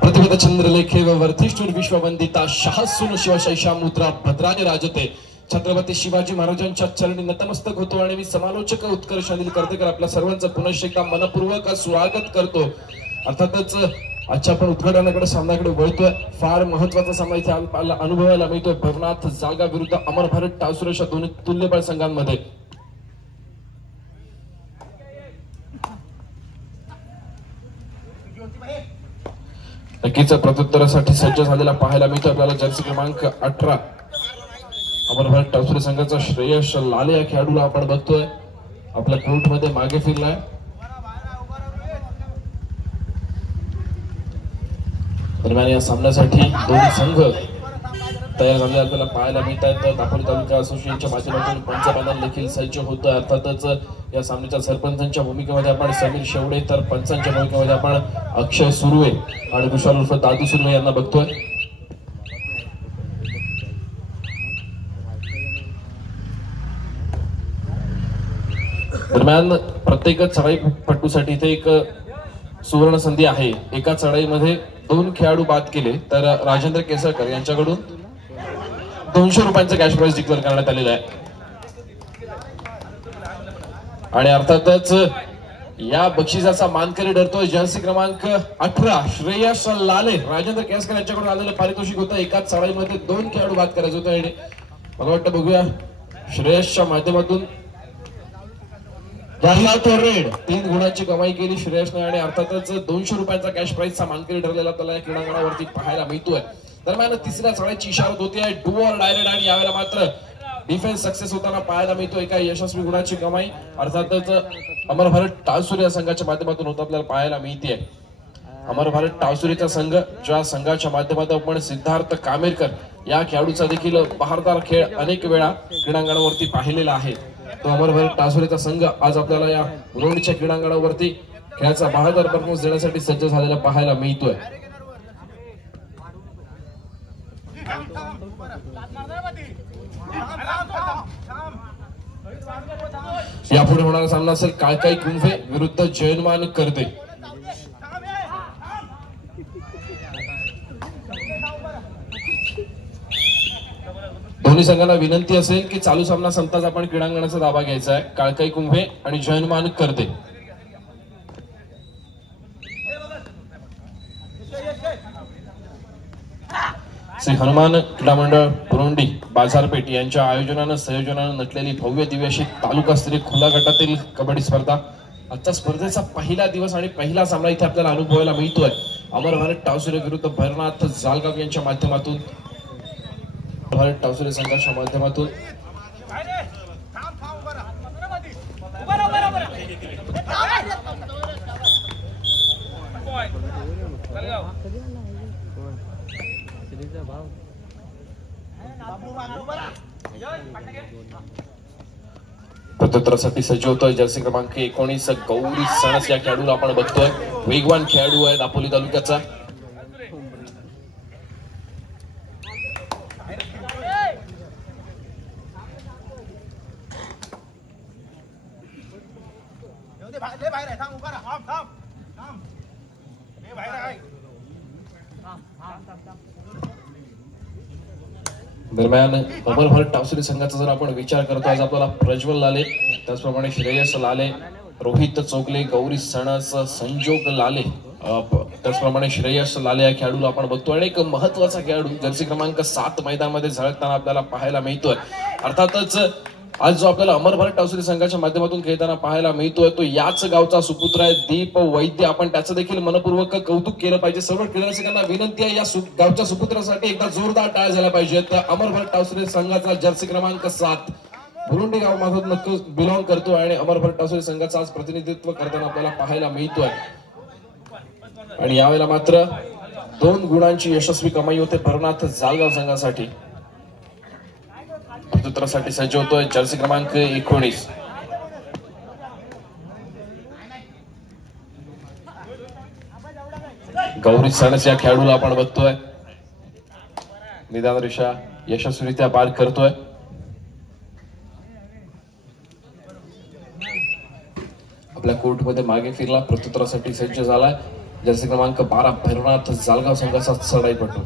प्रतिभा चंद्रलेखे वरथिष्ठुर विश्ववंदिता शाहसून शिवशैषा मुद्रा भद्राने राजते छत्रपती शिवाजी महाराजांच्या चरणी नतमस्तक होतो आणि मी समालोचक उत्कर्ष अनिल कर्तेकर आपल्या सर्वांचं पुनश्च एकदा मनपूर्वक स्वागत करतो। अर्थातच आजच्या आपण उद्घाटनाकडे सामन्याकडे वळतोय। फार महत्त्वाचा सामना इथे अनुभवायला मिळतोय। भवनाथ जागा विरुद्ध अमर भारत टावसुर अशा दोन्ही तुल्यबळ संघांमध्ये। नक्कीच प्रत्युत्तरासाठी सज्ज झालेला पाहायला मिळतो आपल्याला जर्सी क्रमांक 18 अमर भारत टावसुर संघाचा श्रेयश लाले या खेळाडूला आपण बघतोय आपल्या कोर्ट मध्ये मागे फिरलाय। दरम्यान या सामन्यासाठी दोन्ही संघ तयार झाले आपल्याला पाहायला मिळतात। दापोली तालुका असोसिएशनच्या माध्यमातून पंचप्रधान देखील सज्ज होतं। अर्थातच या सामन्याच्या सरपंचांच्या भूमिकेमध्ये आपण समीर शेवडे तर पंचांच्या भूमिकेमध्ये आपण अक्षय सुर्वे आणि विशाल उर्फ दादू सुर्वे यांना बघतोय। दरम्यान प्रत्येक चढाईपटूसाठी इथे एक सुवर्ण संधी आहे। एका चढाईमध्ये 2 खेळाडू बाद केले तर राजेंद्र केसरकर यांच्याकडून 200 रुपयांचं कॅश प्राइज डिक्लेअर करण्यात आलेलं आहे। आणि अर्थातच या बक्षिसाचा मानकरी ठरतोय जर्सी क्रमांक 18 श्रेयश लाले। राजेंद्र केसरकर यांच्याकडून आलेलं पारितोषिक होतं एकाच चढाईमध्ये 2 खेळाडू बाद करायचे होते आणि मला वाटतं बघूया श्रेयसच्या माध्यमातून 3 गुणांची कमाई केली श्रेयसने आणि अर्थातच 200 रुपयांचा कॅश प्राइजचा मानकरी ठरलेला त्याला या क्रीडांगणावरती पाहायला मिळतोय। दरम्यान तिसऱ्या चढाईची इशारत होती आहे डू ऑर डायरेक्ट आणि यावेळेला मात्र डिफेन्स सक्सेस होताना पाहायला मिळतो। एका यशस्वी गुणाची कमाई अर्थातच अमर भारत टावसुर या संघाच्या माध्यमातून होत आपल्याला पाहायला मिळते। अमर भारत टावसुरीचा संघ ज्या संघाच्या माध्यमातून आपण सिद्धार्थ कामेरकर या खेळाडूचा देखील बहारदार खेळ अनेक वेळा क्रीडांगणावरती पाहिलेला आहे। तो अमर भारत टावसुरीचा संघ आज आपल्याला या रोडच्या क्रीडांगणावरती खेळाचा बहारदार परफॉर्मन्स देण्यासाठी सज्ज झालेला पाहायला मिळतोय। यापुढे होणारा सामना असेल काळकाई कुंभे विरुद्ध जयमान करते। दोन्ही संघांना विनंती असेल की चालू सामना संपताच आपण क्रीडांगणाचा दाबा घ्यायचा आहे। काळकाई कुंभे आणि जयमान करते। श्री हनुमान क्रीडा मंडळ पुरोंडी बाजारपेठ यांच्या आयोजनानं संयोजनानं नटलेली भव्य दिव्य अशी तालुकास्तरीय खुला गटातील कबड्डी स्पर्धा आजच्या स्पर्धेचा पहिला दिवस आणि पहिला सामना इथे आपल्याला अनुभवायला मिळतोय। अमर भारत टावसुर विरुद्ध भरनाथ जालगाव यांच्या माध्यमातून भारत टावसुर संघाच्या माध्यमातून प्रत्युत्तरासाठी सज्ज होतोय जर्सी क्रमांक 19 गौरी सणस या खेळाडूला आपण बघतोय। वेगवान खेळाडू आहे दापोली तालुक्याचा। दरम्यान अमर भारत टावसुरी संघाचा जर आपण विचार करतो आज आपल्याला प्रज्वल लाले त्याचप्रमाणे श्रेयस लाले रोहित चोगले गौरी सणस संजोग लाले त्याचप्रमाणे श्रेयस लाले या खेळाडूला आपण बघतो आणि एक महत्वाचा खेळाडू जर्सी क्रमांक 7 मैदानामध्ये झळकताना आपल्याला पाहायला मिळतोय। अर्थातच आज जो आपल्याला अमर भारत टावसुरी संघाच्या माध्यमातून खेळताना पाहायला मिळतोय तो याच गावचा सुपुत्र आहे दीप वैद्य। आपण त्याचं देखील मनपूर्वक कौतुक केलं पाहिजे। सर्व क्रीडारसिकांना विनंती आहे या गावच्या सुपुत्रासाठी एकदा जोरदार टाळ्या झाल्या पाहिजेत। अमर भारत टावसुरी संघाचा जर्सी क्रमांक 7 बुरुंडी गावामधून नक्कीच बिलॉंग करतो आणि अमर भारत टावसुरी संघाचा आज प्रतिनिधित्व करताना आपल्याला पाहायला मिळतोय। आणि यावेळेला मात्र 2 गुणांची यशस्वी कमाई होते भरनाथ जालगाव संघासाठी। प्रत्युत्तरासाठी सज्ज होतोय जर्सी क्रमांक 19 गौरी सणस या खेळाडूला आपण बघतोय निदान रेषा यशस्वीरित्या पार करतोय। आपल्या कोर्टमध्ये मागे फिरला, प्रत्युत्तरासाठी सज्ज झालाय जर्सी क्रमांक 12 भैरवनाथ जालगाव संघाचा चढाईपटू.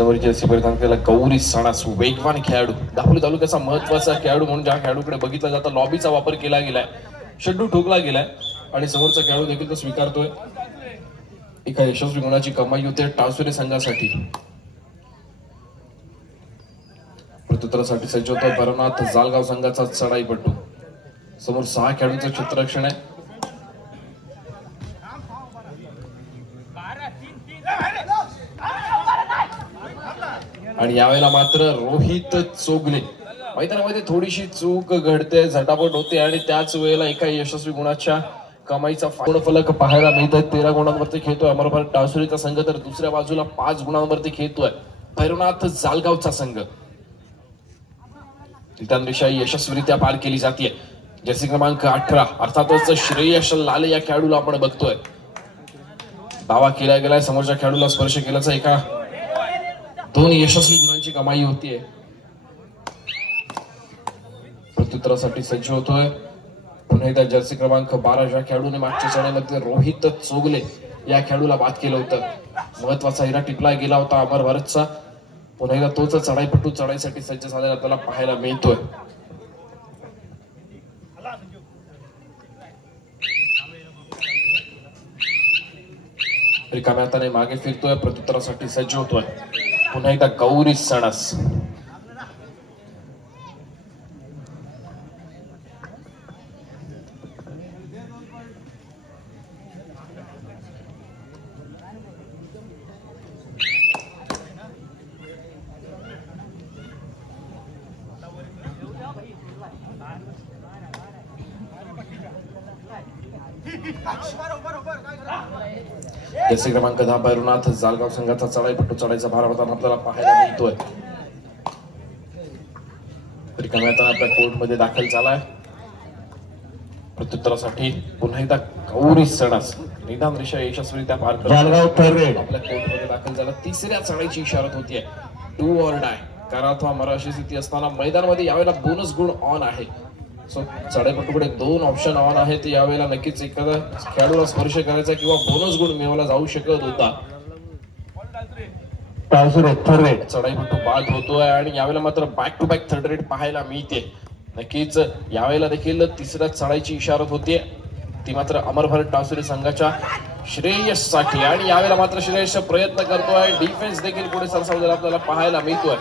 नंबर जर्सी परिधान केला गौरी सणास, वेगवान खेळाडू, दापोली तालुक्याचा महत्वाचा खेळाडू म्हणून ज्या खेळाडूकडे बघितला जातं लॉबीचा वापर केला गेलाय, शेड्यू ठोकला गेलाय आणि समोरचा खेळाडू देखील तो स्वीकारतोय. एका यशस्वी गुणाची कमाई होते टावसुरे संघासाठी. प्रत्युत्तरासाठी सज्ज होतोय भैरवनाथ जालगाव संघाचा चढाईपटू. समोर 6 खेळाडूंचं क्षेत्ररक्षण आहे. आणि यावेळेला मात्र रोहित चोगले, मैदानामध्ये थोडीशी चूक घडते, झटापट होते आणि त्याच वेळेला एका यशस्वी गुणाच्या कमाईचा फलक पाहायला मिळतोय. 13 गुणांवरती खेळतोय अमरभारत टावसुरेचा संघ, तर दुसऱ्या बाजूला 5 गुणांवरती खेळतोय भैरवनाथ जालगावचा संघ. दिशा यशस्वीरित्या पार केली जाते. जर्सी क्रमांक 18 अर्थातच श्रेयस लाले या खेळाडूला आपण बघतोय. दावा केला गेलाय, समोरच्या खेळाडूला स्पर्श केल्याचा एका 2 यशस्वी गुणांची कमाई होतीये. प्रत्युत्तरासाठी सज्ज होतोय पुन्हा एकदा जर्सी क्रमांक 12 ज्या खेळाडूने मागच्या चढाईमध्ये रोहित चोगले या खेळाडूला बाद केलं होतं. महत्वाचा हिरा टिपला गेला होता अमर भारतचा. पुन्हा एकदा तोच चढाईपटू चढाईसाठी सज्ज झालेला आपल्याला पाहायला मिळतोय. रिकाम्या हाताने मागे फिरतोय, प्रत्युत्तरासाठी सज्ज होतोय पुन्हा एकदा गौरी सणस. जर्सी क्रमांक 10 भैरवनाथ जालगाव संघाचा चढाईपटू चढाईचा भार होताना आपल्याला पाहायला मिळतोय. रिकाम्या हाताने आपल्या कोर्टमध्ये दाखल झालाय. प्रत्युत्तरासाठी पुन्हा एकदा गौरी सणस निदान रेषा यशस्वीरित्या पार करत आपल्या कोर्टमध्ये दाखल झाला. तिसऱ्या चढाईची इशारत होतीये, डू ऑर डाय, करा अथवा मरा अशी स्थिती असताना मैदानामध्ये यावेळेला बोनस गुण ऑन आहे. सो चढाईपटूकडे 2 ऑप्शन ऑन आहेत. यावेळेला नक्कीच एखादा खेळाडूला स्पर्श करायचा किंवा बोनस गुण मिळवला जाऊ शकत होता. चढाईपटू बाद होतोय आणि यावेळेला मात्र back to back third rate पाहायला मिळते. नक्कीच यावेळेला देखील तिसऱ्या चढाईची इशारत होते, ती मात्र अमरभारत टावसुरे संघाच्या श्रेयस साठी. आणि यावेळेला मात्र श्रेयस प्रयत्न करतोय, डिफेन्स देखील पुढे सरसावलेला आपल्याला पाहायला मिळतोय.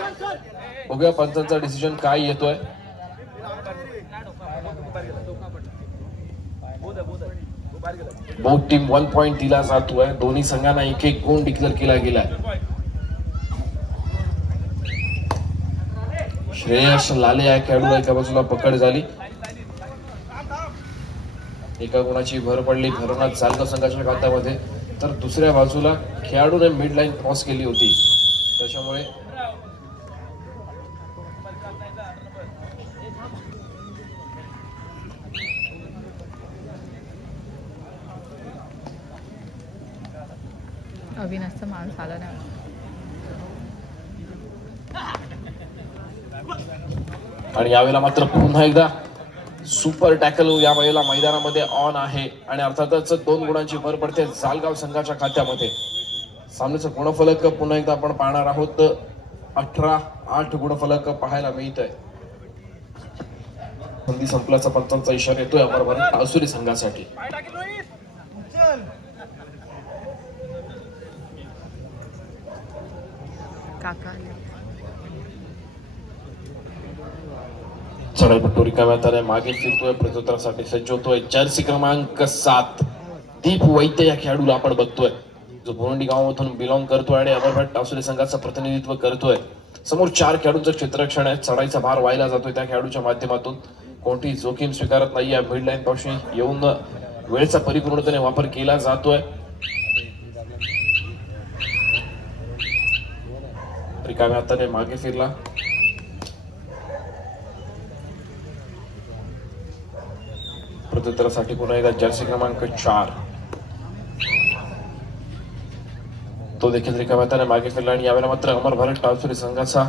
बघूया पंचांचा डिसिजन काय येतोय. बोथ टीम 1 पॉइंट दिला जातोय. दोन्ही संघांना 1-1 गुण डिक्लेअर केला गेलाय. श्रेयस लाले या खेळाडूला एका बाजूला पकड झाली, एका गुणाची भर पडली भैरवनाथ जालगाव संघाच्या खात्यामध्ये, तर दुसऱ्या बाजूला खेळाडूने मिड लाईन क्रॉस केली होती, त्याच्यामुळे अविनाशचा माणूस आला नाही. आणि यावेळेला मात्र पुन्हा एकदा सुपर टॅकल या वेळेला मैदानामध्ये ऑन आहे आणि अर्थातच 2 गुणांची भर पडते जालगाव संघाच्या खात्यामध्ये. सामन्याचा गुणफलक पुन्हा एकदा आपण पाहणार आहोत. 18-8 गुणफलक पाहायला मिळत आहे. संधी संपल्याचा पंचांचा इशारा येतोय अमरभारत टावसुरे संघासाठी. चढाईपटू रिकाम्या हाताने मागे फिरतोय, प्रत्युत्तरासाठी सज्ज होतोय. जर्सी क्रमांक 7 दीप वैद्य या खेळाडूला आपण बघतोय, जो भोंडी गावामधून बिलॉंग करतोय आणि अमरभारत टावसुरे संघाचं प्रतिनिधित्व करतोय. समोर 4 खेळाडूंचं क्षेत्ररक्षण आहे. चढाईचा भार व्हायला जातोय त्या खेळाडूच्या माध्यमातून. कोणती जोखीम स्वीकारत नाही. या मिड लाईन पाशी येऊन वेळेचा परिपूर्णतेने वापर केला जातोय. रिकाम्या हाताने मागे फिरला, प्रत्युत्तरासाठी पुन्हा एकदा जर्सी क्रमांक 4 तो देखील रिकाम्या हाताने मागे फिरला आणि यावेळेला मात्र अमर भारत टाळसुरी संघाचा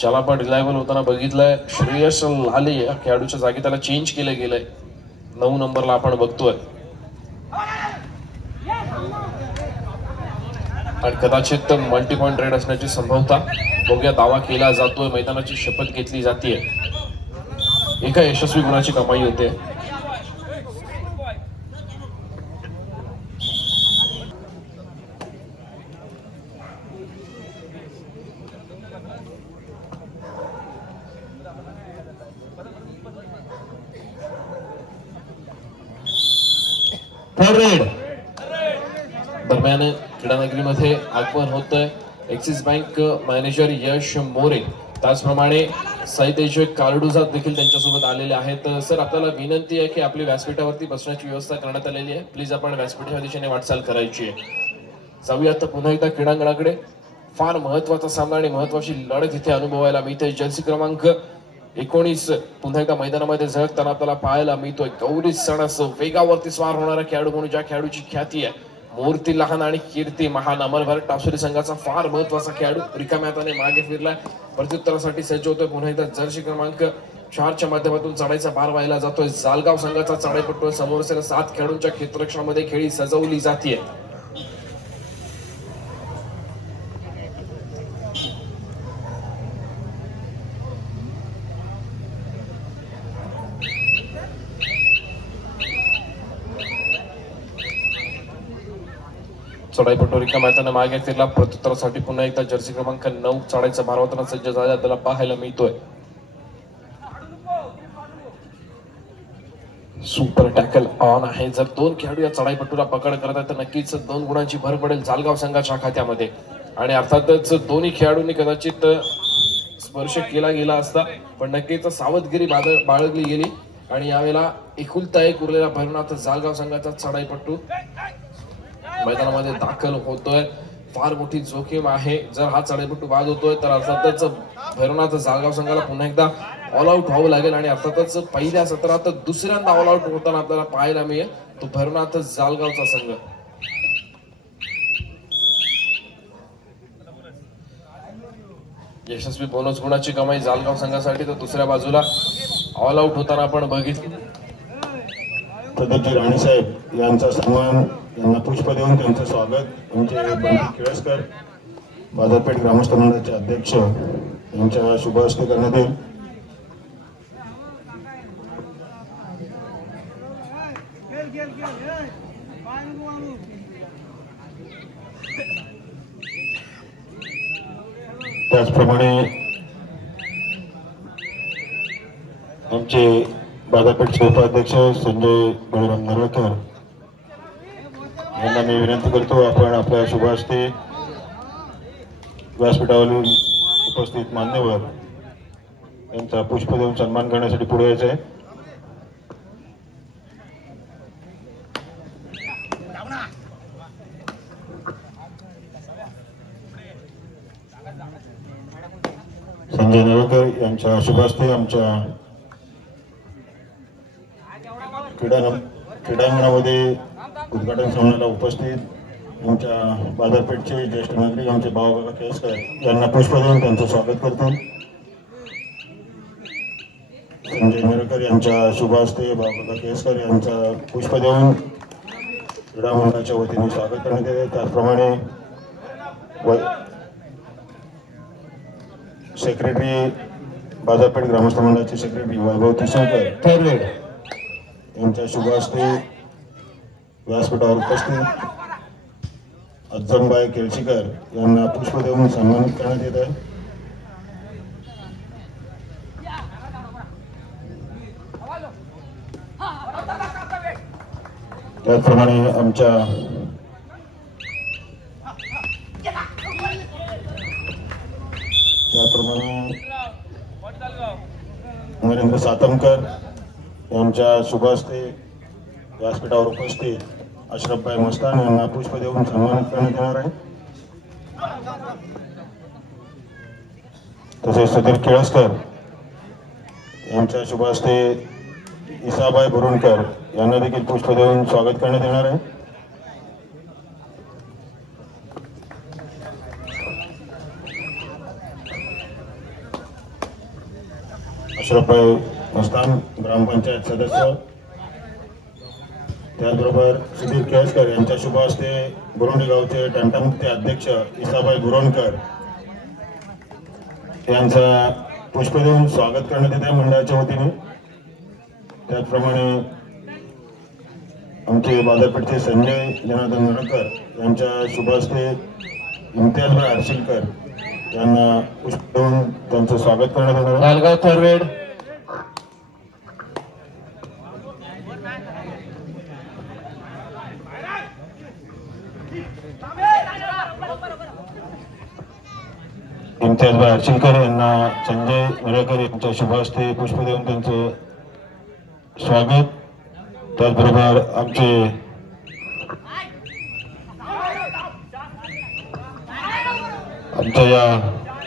ज्याला आपण रिलायबल होताना बघितलंय श्रेयस लाले या खेळाडूच्या जागी त्याला चेंज केलं गेलंय. 9 नंबरला आपण बघतोय आणि कदाचित मल्टी पॉइंट रेड असण्याची संभाव्यता बघूया. दावा केला जातोय, मैदानाची शपथ घेतली जाते. एका यशस्वी गुणाची कमाई होते. दरम्यान क्रीडानगरीमध्ये आगमन होतंय ऍक्सिस बँक मॅनेजर यश मोरे, त्याचप्रमाणे सैतेज कार्डुझा देखील त्यांच्यासोबत आलेले आहेत. सर, आपल्याला विनंती आहे की आपली व्यासपीठावरती बसण्याची व्यवस्था करण्यात आलेली आहे. प्लीज आपण व्यासपीठाच्या दिशेने वाटचाल करायची आहे. जाऊयात पुन्हा एकदा क्रीडांगणाकडे. फार महत्वाचा सामना आणि महत्वाची लढत इथे अनुभवायला मिळते. जर्सी क्रमांक 19 पुन्हा एकदा मैदानामध्ये झळकताना आपल्याला पाहायला मिळतोय. गौरी सणस वेगावरती स्वार होणारा खेळाडू म्हणून ज्या खेळाडूची ख्याती आहे, मूर्ती लहान आणि कीर्ती महान. अमर भारत टाळसुरी संघाचा फार महत्वाचा खेळाडू रिकाम्या हाताने मागे फिरलाय, प्रत्युत्तरासाठी सज्ज होतोय. पुन्हा एकदा जर्सी क्रमांक 4च्या माध्यमातून चढाईचा भार व्हायला जातोय. जालगाव संघाचा चढाईपट्टू समोर असलेल्या 7 खेळाडूंच्या क्षेत्ररक्षणामध्ये खेळी सजवली जाते. चढाईपट्टू रिकाम्या हाताने मागे फिरला, प्रत्युत्तरासाठी पुन्हा एकदा जर्सी क्रमांक 9 चढाईचा भार होताना सज्ज झाला त्याला पाहायला मिळतोय. सुपर टॅकल ऑन आहे. जर 2 खेळाडू या चढाईपट्टूला पकड करत आहेत तर नक्कीच 2 गुणांची भर पडेल जालगाव संघाच्या खात्यामध्ये. आणि अर्थातच दोन्ही खेळाडूंनी कदाचित स्पर्श केला गेला असता, पण नक्कीच सावधगिरी बाळगली गेली. आणि यावेळेला एकुलता एक उरलेला भैरवनाथ जालगाव संघाचा चढाईपट्टू मैदानामध्ये दाखल होतोय. फार मोठी जोखीम आहे. जर हा चढाईपट्टू बाद होतोय तर अर्थातच भैरवनाथ जालगाव संघाला पुन्हा एकदा ऑल आउट व्हावं लागेल. आणि अर्थातच पहिल्या सत्रात दुसऱ्यांदा ऑल आउट होताना आपल्याला पाहायला मिळेल तो भैरवनाथ जालगावचा संघ. यशस्वी बोनस गुणाची कमाई जालगाव संघासाठी, तर दुसऱ्या बाजूला ऑल आउट होताना आपण बघितलं प्रदीपजी राणेसाहेब यांचा सन्मान, यांना पुष्प देऊन त्यांचं स्वागत आमचे बंटी केळसकर बाजारपेठ ग्रामस्थ मंडळाचे अध्यक्ष यांच्या शुभ हस्ते करण्यात येईल. त्याचप्रमाणे आमचे बाजारपेठचे उपाध्यक्ष संजय बळीराम नरळकर यांना मी विनंती करतो, आपण आपल्या शुभ हस्ते व्यासपीठावरील उपस्थित मान्यवर यांचा पुष्प देऊन सन्मान करण्यासाठी पुढे यायचं आहे. संजय नरळकर यांच्या शुभ हस्ते आमच्या क्रीडांगणामध्ये उद्घाटन सोहळ्याला उपस्थित आमच्या बाजारपेठचे ज्येष्ठ नागरिक आमचे बाबाकाका केळसकर यांना पुष्प देऊन त्यांचं स्वागत करतो. संजय नेरकर यांच्या शुभ हस्ते बाबाकाका केळसकर यांचा पुष्प देऊन क्रीडा मंडळाच्या वतीने स्वागत करण्यात येते. त्याचप्रमाणे सेक्रेटरी बाजारपेठ ग्रामस्थ मंडळाचे सेक्रेटरी वैभव तिसोकर यांच्या शुभ हस्ते व्यासपीठावर उपस्थित अज्जमबाई केळशीकर यांना पुष्प देऊन सन्मानित करण्यात येत आहे. त्याचप्रमाणे आमच्या नरेंद्र सातमकर यांच्या शुभ हस्ते व्यासपीठावर उपस्थित अशरफभाई मस्तान यांना पुष्प देऊन सन्मानित करण्यात येणार आहे. तसेच सुधीर केळसकर यांच्या शुभ हस्ते इसाबाई बुरुणकर यांना देखील पुष्प देऊन स्वागत करण्यात येणार आहे. अशरफभाई मस्तान ग्रामपंचायत सदस्य, त्याचबरोबर सुधीर केळसकर यांच्या शुभ हस्ते बुरोंडी गावचे टंटामुक्ती अध्यक्ष इसाबाई बुरोणकर यांचा पुष्प देऊन स्वागत करण्यात येत आहे मंडळाच्या वतीने. त्याचप्रमाणे आमचे बाजारपेठचे संजय जनार्दन नरकर यांच्या शुभ हस्ते इम्तियाजभाई हर्षिलकर यांना पुष्प देऊन त्यांचं स्वागत करण्यात येणार आहे. नालगाव थरवेड, इम्तियाजभाई हर्षिलकर यांना संजय नरेकर यांच्या शुभ हस्ते पुष्प देऊन त्यांचं स्वागत. त्याचबरोबर आमचे आमच्या या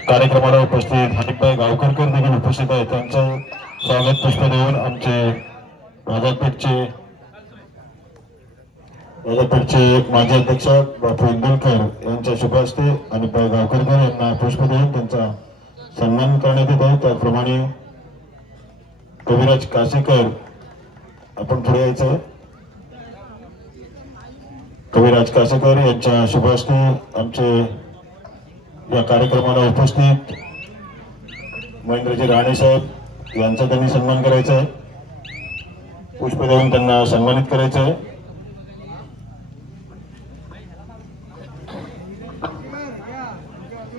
कार्यक्रमाला उपस्थित हनीफभाई गावकरकर देखील उपस्थित आहेत. त्यांचं स्वागत पुष्प देऊन आमचे बाजारपेठचे माजी अध्यक्ष बापू इंदुलकर यांच्या शुभ हस्ते हनीफभाई गावकरकर यांना पुष्प देऊन त्यांचा सन्मान करण्यात येत आहे. त्याचप्रमाणे कविराज कासेकर, आपण पुढे यायचं. कविराज कासेकर यांच्या शुभ हस्ते आमचे या कार्यक्रमाला उपस्थित महेंद्रजी राणे साहेब यांचा त्यांनी सन्मान करायचा आहे. पुष्प देऊन त्यांना सन्मानित करायचं आहे.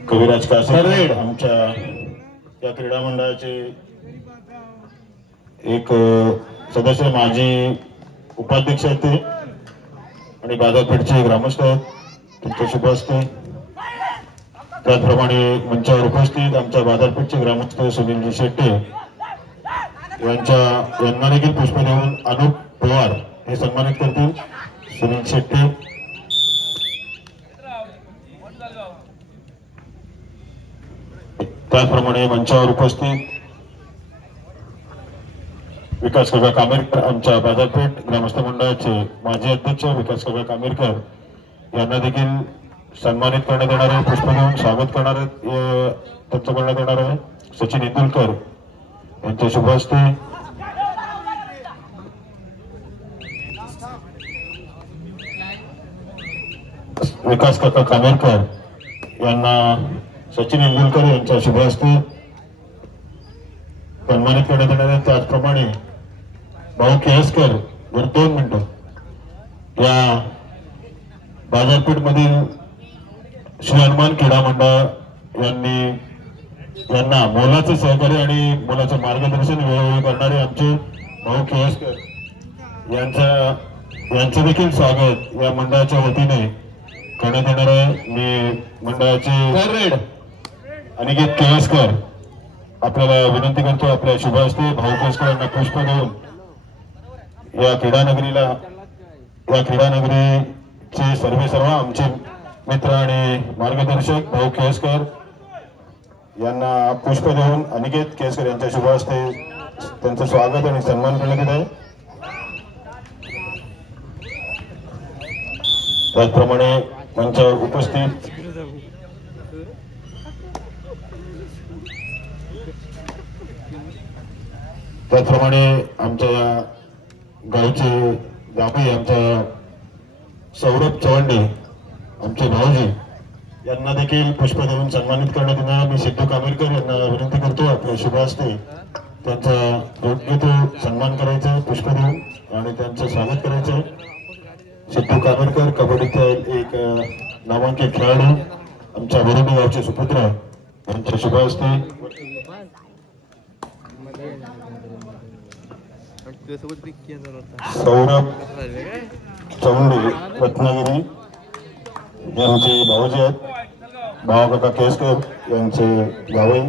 कविराज कासेकर आमच्या या क्रीडा मंडळाचे एक सदस्य, माजी उपाध्यक्ष आहेत ते आणि बाजारपेठचे ग्रामस्थ आहेत, त्यांच्या शुभ हस्ते. त्याचप्रमाणे मंचावर उपस्थित आमच्या बाजारपेठचे ग्रामस्थ सुनीलजी शेट्टे यांना देखील पुष्प देऊन अनुप पवार हे सन्मानित करतील. सुनील शेट्टे. त्याचप्रमाणे मंचावर उपस्थित विकास काका कामेरकर, आमच्या बाजारपेठ ग्रामस्थ मंडळाचे माजी अध्यक्ष विकास काका कामेरकर यांना देखील सन्मानित करण्यात येणार आहे. पुष्प देऊन स्वागत त्यांचं करण्यात येणार आहे. सचिन इंदुलकर यांच्या शुभ हस्ते विकास काका कामेरकर यांना सचिन इंदुलकर यांच्या शुभ हस्ते सन्मानित करण्यात येणार आहे. त्याचप्रमाणे भाऊ केळसकर वर 2 मिनिटं या बाजारपेठ मधील श्री हनुमान क्रीडा मंडळ यांना मोलाचे सहकार्य आणि मोलाचं मार्गदर्शन वेळोवेळी करणारे आमचे भाऊ केळसकर यांचं देखील स्वागत या मंडळाच्या वतीने करण्यात येणार आहे. मी मंडळाचे अनिकेत केळसकर आपल्याला विनंती करतो, आपल्या शुभ हस्ते भाऊ केळसकर यांना पुष्प देऊन या क्रीडानगरीचे सर्व आमचे मित्र आणि मार्गदर्शक भाऊ केळसकर यांना पुष्प देऊन अनिकेत केळसकर यांच्या शुभ हस्ते त्यांचं स्वागत आणि सन्मान करण्यात येत आहे. त्याचप्रमाणे मंचावर उपस्थित आमच्या या गावचे गावी आमच्या सौरभ चव्हाणे आमचे भाऊजी यांना देखील पुष्प देऊन सन्मानित करण्यात येणार. मी सिद्धू कामेरकर यांना विनंती करतो, आपल्या शुभ हस्ते त्यांचा योग्य तो सन्मान करायचा, पुष्प देऊन आणि त्यांचं स्वागत करायचं. सिद्धू कामेरकर कबड्डीचे एक नामांकित खेळाडू, आमच्या वरुणी गावचे सुपुत्र यांच्या शुभ हस्ते सौरभ चौंडे रत्नागिरी यांचे भाऊजी आहेत, भावाकाका केळसकर यांचे जावई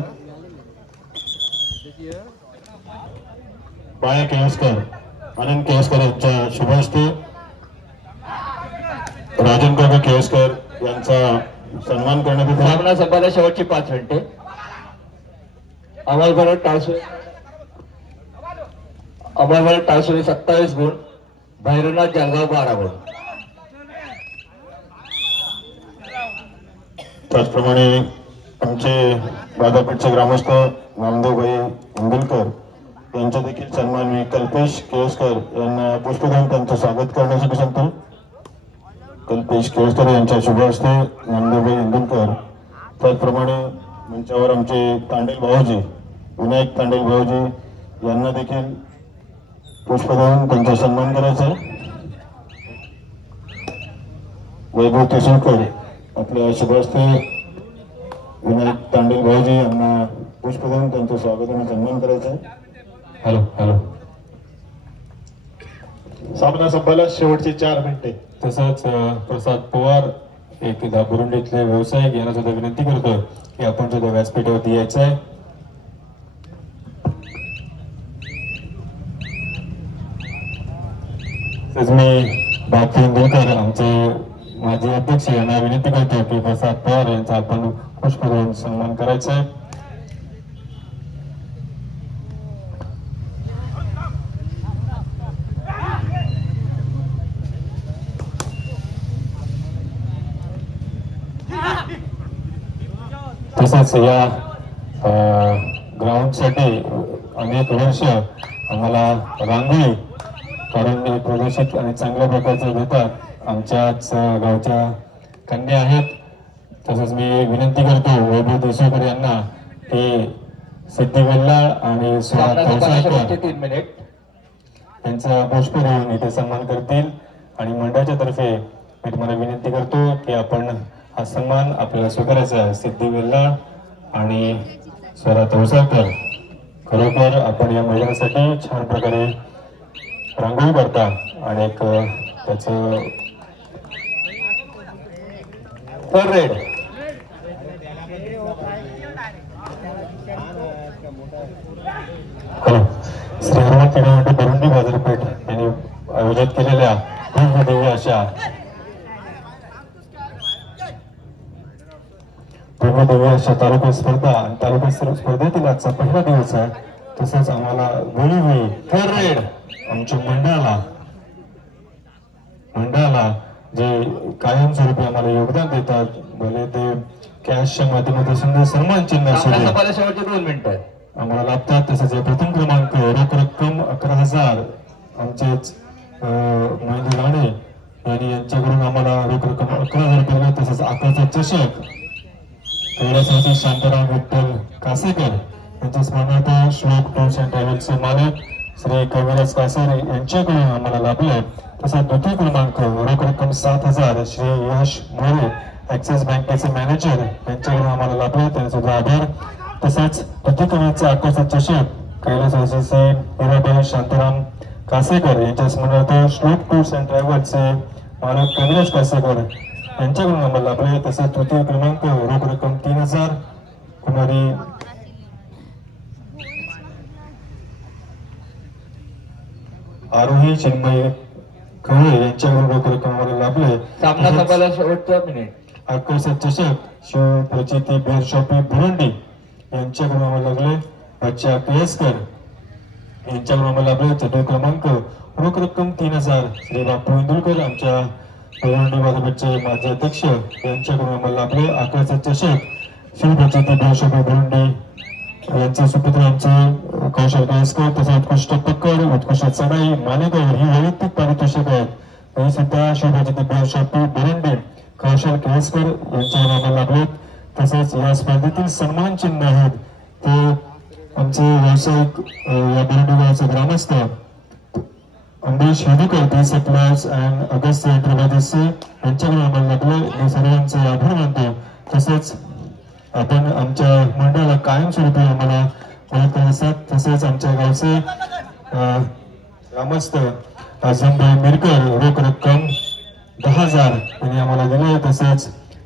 बाया केळसकर, आनंद केळसकर यांच्या शुभ हस्ते राजन काका केळसकर यांचा सन्मान करण्यात येतो. सामना संपायला शेवटची 5 मिनिटे. अमोल टाळसुरे 27 गुण, भैरवनाथ जळगाव 12 गुण. त्याचप्रमाणे आमचे बाजारपेठचे ग्रामस्थ नामदेवभाई इंदुलकर यांचा देखील सन्मान मी कल्पेश केळसकर यांना पुष्प देऊन त्यांचं स्वागत करण्यासाठी सांगतो. कल्पेश केळसकर यांच्या शुभ हस्ते नामदेवभाई इंदुलकर, त्याचप्रमाणे मंचावर आमचे तांडेल भाऊजी विनायक तांडेल भाऊजी यांना देखील पुष्प देऊन त्यांचा सन्मान करायचा आहे. वैभव तेसुळकर आपल्या शुभ हस्ते विनायक तांडेल भाऊजी यांना पुष्प देऊन त्यांचं स्वागत आणि सन्मान करायचा आहे. हॅलो सामना संपायला शेवटचे 4 मिनिटे. तसंच प्रसाद पवार एकदा बुरुंडीतले व्यावसायिक यांना सुद्धा विनंती करतो की आपण सुद्धा व्यासपीठावरती यायचं आहे. तसंच मी बापू इंदुलकर आमचे माजी अध्यक्ष यांना विनंती करतो की प्रसाद पवार यांचा आपण पुष्प देऊन सन्मान करायचा आहे. तसंच या ग्राउंडसाठी अनेक वर्ष आम्हाला रांगोळी कारण प्रदर्शित आणि चांगल्या प्रकारचं देतात आमच्याच गावच्या कन्या आहेत. तसंच मी विनंती करतो वैभव देशोकर यांना की सिद्धी वेल्लाळ आणि सामना संपायला शेवटचे सुहास 3 मिनिट. यांचा पुष्प देऊन इथे सन्मान करतील. आणि मंडळाच्या तर्फे मी तुम्हाला विनंती करतो की आपण हा सन्मान आपल्याला स्वीकारायचा आहे. सिद्धी वेल्लाळ आणि स्वरा तवसाळकर, खरोखर आपण या मैदानासाठी छान प्रकारे रांगोळी करता आणि एक त्याचं रेड हॅलो श्री हनुमान क्रीडामंडळ बुरुंडी बाजारपेठ यांनी आयोजित केलेल्या भव्य अशा तालुका स्पर्धा आणि तालुका स्पर्धेतील आजचा पहिला दिवस आहे. तसंच आम्हाला वेळोवेळी रेड आमच्या मंडळाला जे कायमस्वरूपी आम्हाला योगदान देतात, भले ते कॅशच्या माध्यमातून सुद्धा सन्मान चिन्ह असू सामना दे, संपायला शेवटचे 2 मिनिटं. आम्हाला लाभतात. तसंच हे प्रथम क्रमांक रोख रक्कम 11,000 आमचेच महेंद्र राणे यांच्याकडून आम्हाला रोख रक्कम 11,000 रुपये, तसंच आकाचा चषक कैलासाचे शांताराम विठ्ठल कासेकर यांच्या स्मरणार्थ श्लोक टूर्स अँड ट्रॅव्हल्सचे मालक श्री कविराज कासेर यांच्याकडून आम्हाला लाभले. तसंच द्वितीय क्रमांक रोख रक्कम 7,000 श्री यश मोरे ऍक्सिस बँकेचे मॅनेजर यांच्याकडून आम्हाला लाभले, त्यांचे सुद्धा आभार. तसंच तृतीय क्रमांकाचा आकाशाचा चषक कैलासाचे हिराबाई शांताराम कासेकर यांच्या स्मरणार्थ श्लोक टूर्स अँड ट्रॅव्हल्सचे मालक कविराज कासेकर यांच्याकडून आम्हाला लाभले. तसंच तृतीय क्रमांक रोख रक्कम 3,000 कुमारी आरोही चिन्मय खवळे यांच्याकडून रोख रक्कम आम्हाला लाभले. सामना संपायला शेवटचं मिनिट. आकर्षक चषक शिव प्रचिती बेर शॉपी बुरुंडी यांच्याकडून आम्हाला लागले. बच्चा केळसकर यांच्याकडून आम्हाला लाभले. चतुर्थ क्रमांक रोख रक्कम 3,000 श्री बापू इंदुलकर आमच्या बुरुंडी बाजारपेठचे माजी अध्यक्ष यांच्याकडून आम्हाला लाभले. आकर्षक चषक शिव प्रचिती बेर शॉपी बुरुंडी यांचे सुपुत्र आमचे कौशल केळसकर. तसंच उत्कृष्ट पकड, उत्कृष्ट चढाई, मानेगड ही वैयक्तिक पारितोषिक आहेत. तरी सुद्धा शिव प्रचिती बेर शॉपी बुरुंडी कौशल केळसकर यांच्यावर आम्हाला लाभले. तसेच या स्पर्धेतील सन्मान चिन्ह आहेत ते आमचे व्यावसायिक या बुरुंडी गावचे ग्रामस्थ अमरीश हेदुकर, दी सप्लायर्स अँड अगस्त एंटरप्राइजेस यांच्याकडून आम्हाला लाभले. मी सर्वांचे आभार मानतो. तसेच आपण आमच्या मंडळाला कायमस्वरूपी आम्हाला मदत करत असतात. तसेच आमच्या गावचे ग्रामस्थ आझमभाई मिरकर रोख रक्कम 10,000 यांनी आम्हाला दिले. तसेच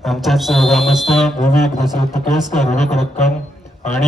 आमच्याच ग्रामस्थ विवेक दशरथ केळसकर रोख रक्कम आणि